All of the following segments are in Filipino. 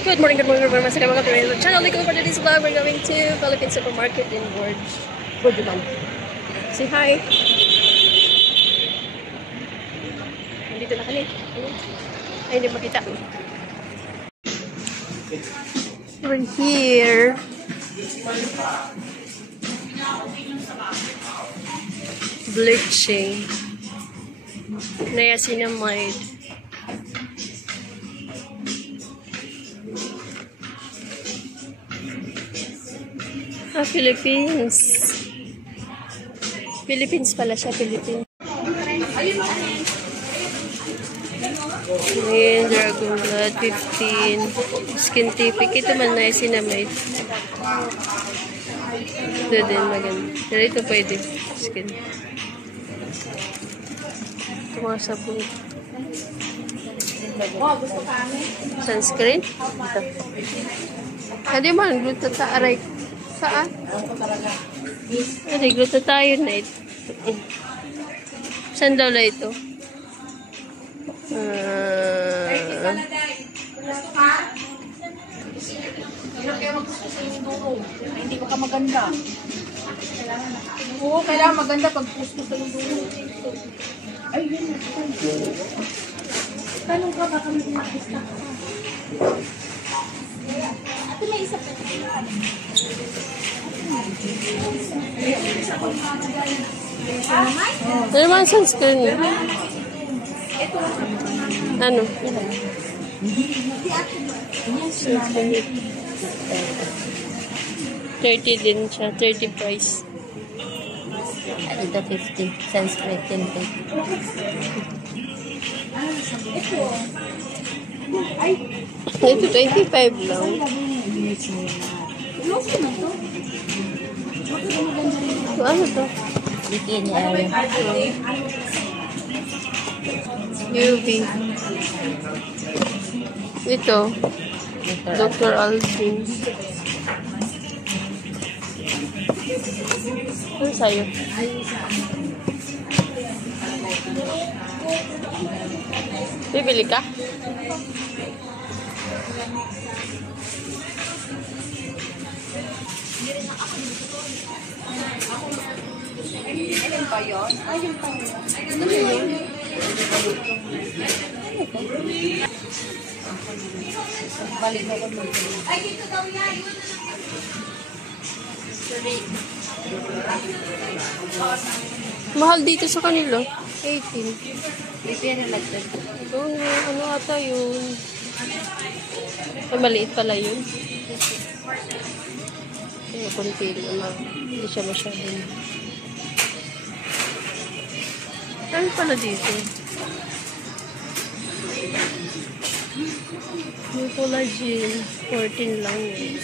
Good morning, everyone. Welcome to my channel. For today's vlog, we're going to Philippine Supermarket in Borjuman. Say hi. Nandito na kami. Ay, hindi makita. We're here. Bleaching. Niacinamide. Philippines. Philippines pala siya, Philippines. Ayan, Dragon Blood, 15. Skintific. Ito man na Niacinamide. Ito din maganda. Pero ito pwede. Skin. Ito mga sabon. Sunscreen. Ito. Hindi man, glutata-aray. Saan? Regluto tayo na ito. Saan daw na ito? Hindi ka maganda. Oo, kailangan maganda pag pusto sa yung dulo. Ay, yun. Tanong ka, baka may pinakista ka. Ate, may isa pa. Ano naman sunscreen? Ano? Sunscreen. 30 din siya. 30 price. Ito 50. Sunscreen 10. Ito 25 lang. Ano to? Bikini area. UV. Ito. Dr. Alvin. Ano sa'yo? Bibili ka? Ilan pa yun? Ayun pa yun. Balik mo ko mag ay, dito daw yan. Sorry. Mahal dito sa kanila. 18. Prepare na lang. Ito na. Ano ata yun? Ay, maliit pala yun. Kaya kunti naman. Hindi siya masyadong. Ano pala dito? Yung collagen. 14 lang yun.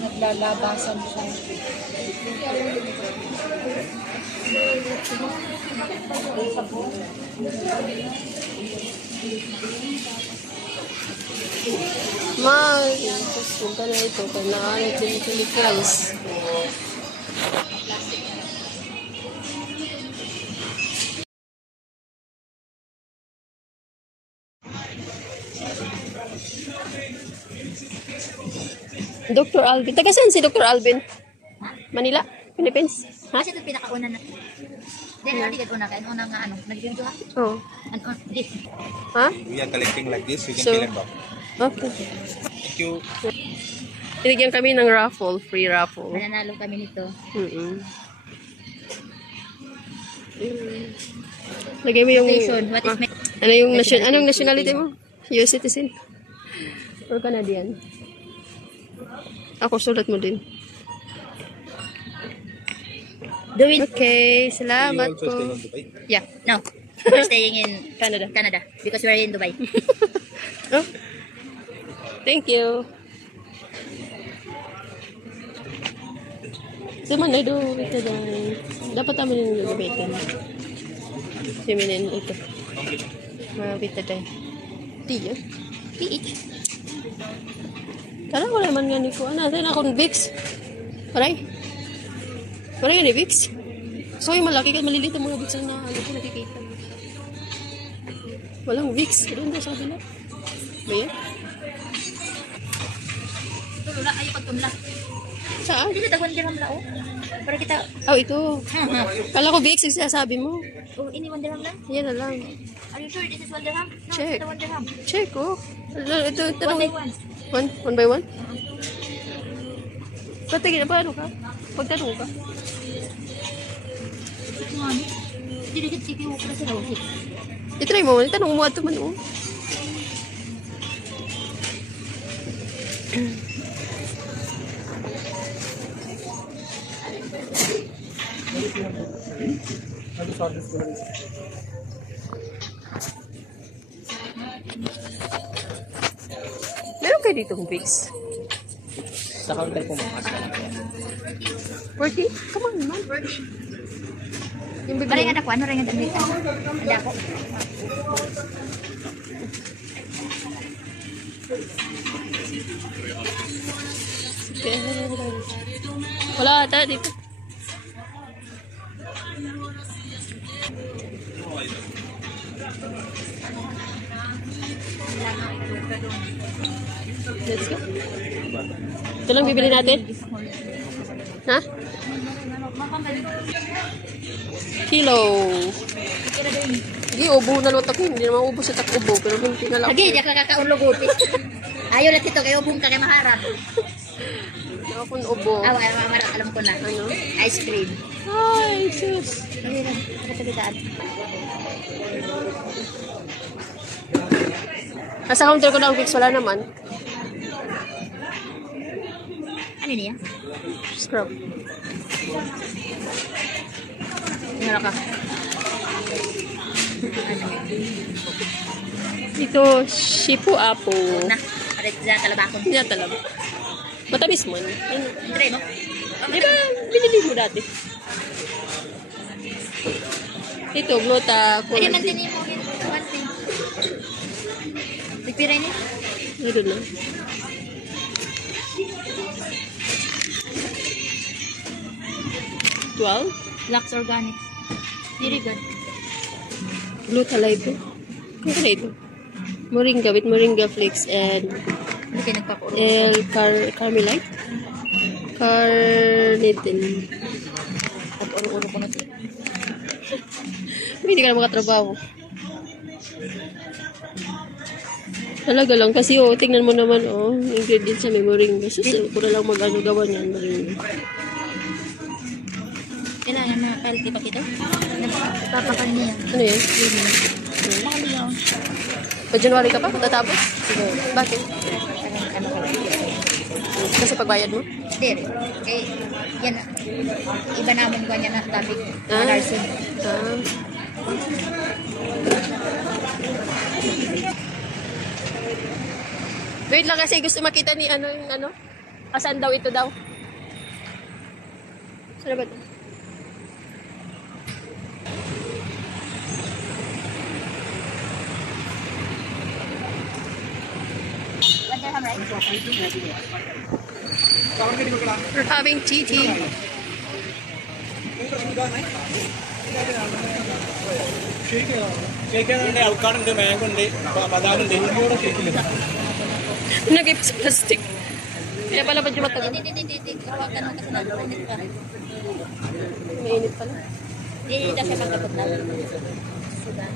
Naglalabasan siya. Punta na ito. Kailangan ito yung chemicals. Dr. Alvin. Taga saan si Dr. Alvin? Manila? Philippines? Ha? Kasi ito pinakauna na. Then, naligad una ka. Una nga ano. Nagiging ha? Oo. This. Ha? We are collecting like this. You can So, fill and box. Okay. Thank you. Binigyan kami ng raffle. Free raffle. Mananalo kami nito. Lagay mo yung... What is ano yung anong nationality mo? US citizen? Or Canadian? Ako, sulat mo din. Do it. Okay, salamat You also stay po. in Dubai? Yeah. No. We're staying in Canada. because we're in Dubai. Oh. Thank you. Si Manay do ito dahil dapat namin yung gagamitin. Si Minin ito. Mabita dahil. Tiyo. PH. Kala ko naman nga ni ko. Ano, sa'yo na akong Vicks. Paray. Paray nga ni Vicks. So yung malaki ka, maliliit ang mga Vicks na ano ko nakikita. Walang Vicks. Doon daw sa kabila. Ba yan? tula, ayaw pagtunla. Saan? Hindi na dagwan dirham la, oh. Para kita, Oh, ito. Kala ko Vicks yung sinasabi mo. oh, ini 1 dirham lang. Yan na lang. Are you sure this is 1 dirham? No, Check. it's 1 dirham. Check, oh. Ito. 1 by 1. One by one? Patingin, paano ka? Pagtanong ka. Hindi dikit CPU ko sa lawit. I-try mo, itanong mo ato man, oh. Meron kayo dito Vicks? Sa counter po mga lang. 40? Come on, man. Yung bibili. Maringan ako, ano ringan damit? Hindi ako. Wala ata dito. Let's go. Ito lang bibili natin? Ha? Kilo. Hindi, ubo na lutak yun. Hindi naman ubo sa tak-ubo. Pero hindi na lang. Lagi, di ka kakaunluguti. Ayaw lang ito, kayo bung ka kay maharap. Nakapun ubo. Alam ko na. Ano? Ice cream. Ay, sus. Lagi lang, nakatabitaan. Nasa counter ko na ang Vicks. Wala naman. Ano niya? Scrub. Tingnan ka. Ito, Shipu Apo. Na, palit dyan talabakon. Hindi na talaga. Matamis mo. Ano? Try mo? Di ba, binili mo dati? Ito, Glota. Pwede man din mo yun. One thing. Nagpira niya? Ano na? Lux Organics. Very good. Glota ito. Ano na ito? Moringa with moringa flakes and Hindi kayo nagpapaulog. Carmelite? Carnitine. At ulo-ulo ko na ito. Hindi ka na makatrabaho. Talaga lang. Kasi tingnan mo naman, ingredients sa may moringa. Susunod ko na lang mag-ano gawa niyan, moringa. Kailangan na healthy pa kita. Papakalin niya. Ano yan? Mahal niya. Pa January ka pa? Tatapos? Sige. Bakit? Ano ka lang. Kasi pagbayad mo? Hindi rin. Eh, yan na. Iba naman ko niya na topic. Ah. Larson. Wait lang kasi gusto makita ni yung Asan daw ito daw? Saan ba ito? One dirham, right? We're having tea. Shake ഉണ്ട് അവക്കാടുണ്ട് മാംഗോ ഉണ്ട് ബദാമുണ്ട് ഇതുകൂടെ ഷേക്കില്ല Nag-gift sa plastic. Kaya pala ba yung matagal? Hindi. Kawagan mo kasi nag-ulit ka. Mainit pala. Hindi na siya magkabot na. Suga.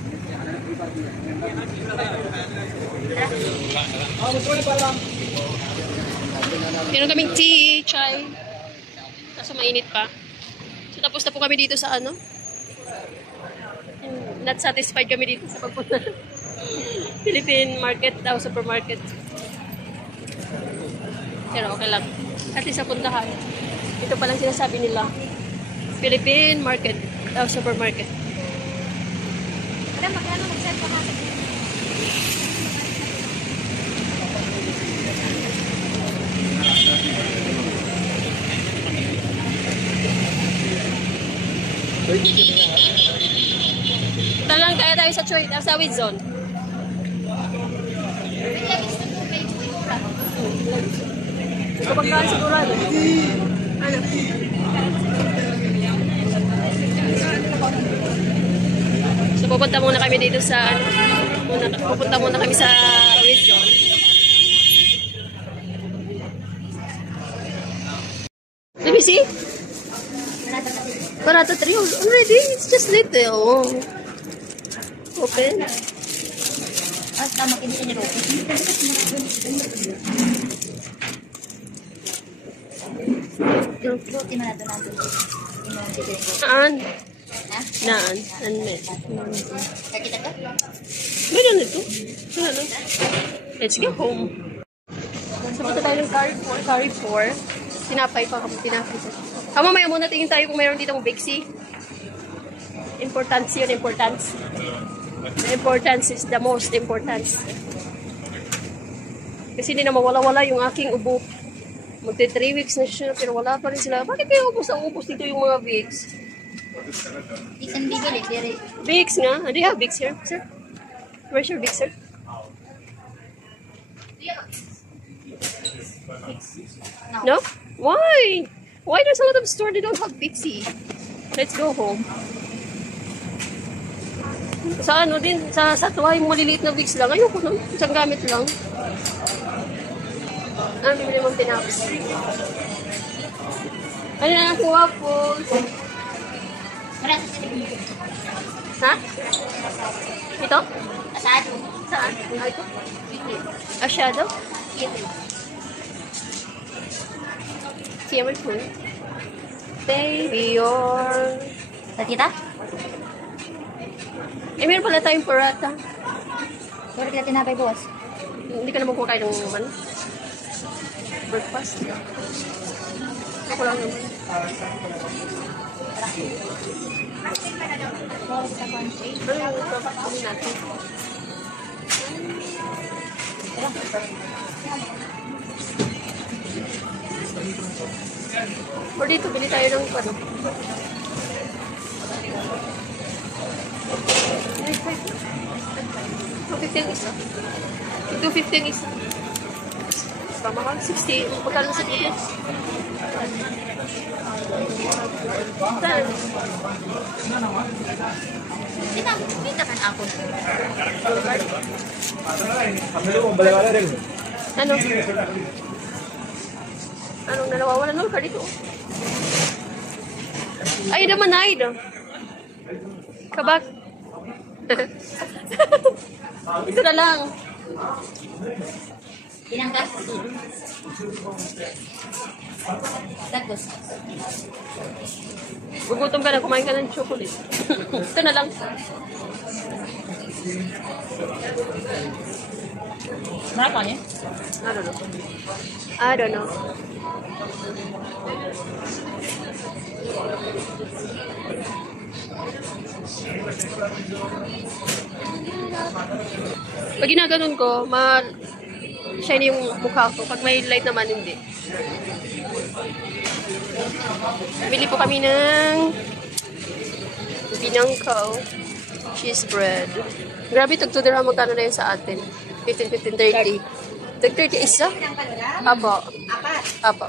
Meron kaming tea, chai. Kaso mainit pa. So tapos na po kami dito sa not satisfied kami dito sa pagpunta. Philippine market daw, supermarket. Pero okay lang. At least sa puntahan. Ito palang sinasabi nila. Philippine market daw, supermarket. Madam, magkano mag-set ka kasi? Talang kaya tayo sa Choi, sa Wid Zone. Gusto pagkaan sigurado. Ano? So pupunta muna kami dito sa pupunta muna kami sa Wid Zone. see? Barato 3 already. It's just little. Open. Ah, tama, hindi niya rin. Fruity man natin natin. Naan? Ha? Naan? Unmet. Nakita ka? Meron ito. Ano? Let's go home. So, punta tayo ng Carrefour. Tinapay pa kami. Tinapay pa. Mamaya muna tingin tayo kung mayroon dito ng Bixi. Importance yun, importance. The importance is the most important. Kasi hindi na mawala-wala yung aking ubo. Magte 3 weeks na siya, pero wala pa rin sila. Bakit kayo ubos ang ubos dito yung mga Vicks? Isang bibili, diri. Vicks nga. Do you have Vicks here, sir? Where's your Vicks, sir? No? Why? Why there's a lot of store they don't have Vixie? Let's go home. Sa ano din, sa tuwa yung maliliit na Vicks lang. Ayoko nun. Isang gamit lang. Ano bibili mong tinaps? Ano na ang waffles? Marami sa dito. Ha? Ito? Asado. Saan? Ah, ito? Shadow? Siya may phone. Baby, you're... Nakita? Eh, meron pala tayong parata. Pero kita tinapay, boss. Hindi ka naman kumakain ng breakfast. Ako lang naman. Ano yung papakain natin? Or dito, bili tayo ng ano. 250 ang isa. 250 ang isa. Pamahal, 60. Magkano sa dito? Saan? Kita kan ako. Ano? Anong nawawala ng card dito? Ay, naman na ito. Kabak. Ito na lang. Tinangkas. Tagos. Gugutom ka na, kumain ka ng chocolate. Ito na lang. Marami niya? I don't know. Pag ginaganon ko, shiny yung mukha ko. Pag may light naman, hindi. Bili po kami ng binangkaw cheese bread. Grabe, tag 2 dirham magkano na yun sa atin. 15, 30. Tag 30 isa? Apo. Apo.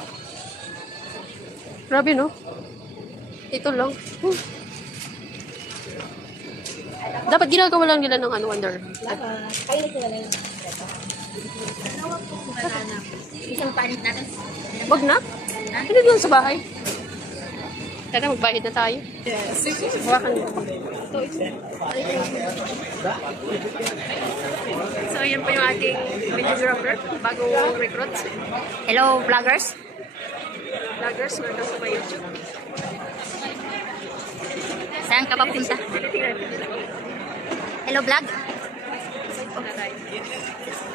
Grabe, no? Ito lang. Dapat ginagawa lang nila ng ano, Wonder. Isang panit natin. Wag na? Hindi doon sa bahay. Tara, magbayad na tayo. Yes. Hawakan mo. Ito, isa. So, yan po yung ating videographer. Bagong recruit. Hello, vloggers. Vloggers, welcome to my YouTube. Saan ka ba punta? Hello, vlog.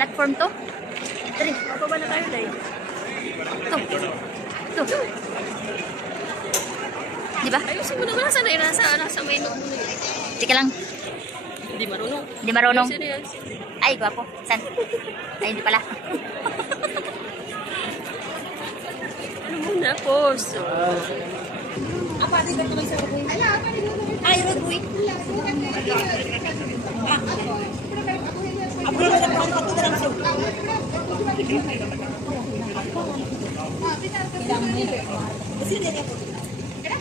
Platform to? Dali. Pababa na tayo, Day. Ito. Diba? Ayusin mo naman. Nasa na yun? Nasa may note mo na yun. Tika lang. Hindi marunong. Hindi marunong. Serious. Ay, gwapo. San? Ay, hindi pala. Ano muna, pause. Ay, Rodwoy.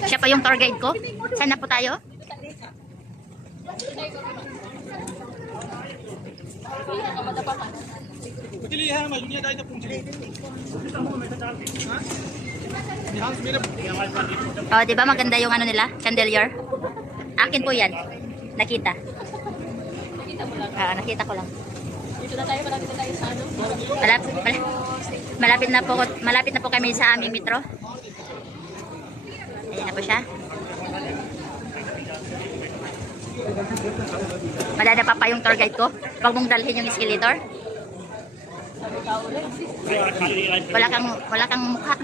Siya pa yung tour guide ko. Saan na po tayo? Pilihan, majunya dahil na pong Oh, di ba maganda yung ano nila? Chandelier? Akin po yan. Nakita. Nakita ko lang. Dito na tayo, malapit na tayo sa ano. Malapit na po kami sa aming metro. Ayan na po siya. Madadapa pa yung tour guide ko. Huwag mong dalhin yung escalator. Wala kang mukha.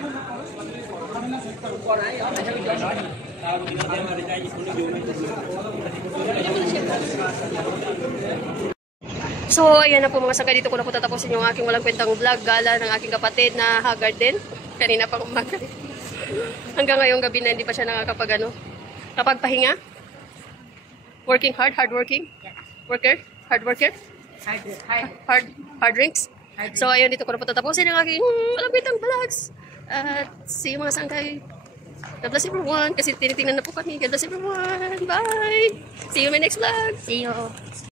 So, ayan na po mga sangka. Dito ko na po tatapusin yung aking walang kwentang vlog. Gala ng aking kapatid na haggard din. Kanina pang umaga. Hanggang ngayong gabi na hindi pa siya nakapagpahinga. Working hard, hardworking. Worker, hard worker. Hard drinks. So, ayun, dito ko na po tatapusin ang aking walang kwentang vlogs. At see you mga sangkay. God bless everyone. Kasi tinitingnan na po kami. God bless everyone. Bye! See you in my next vlog. See you.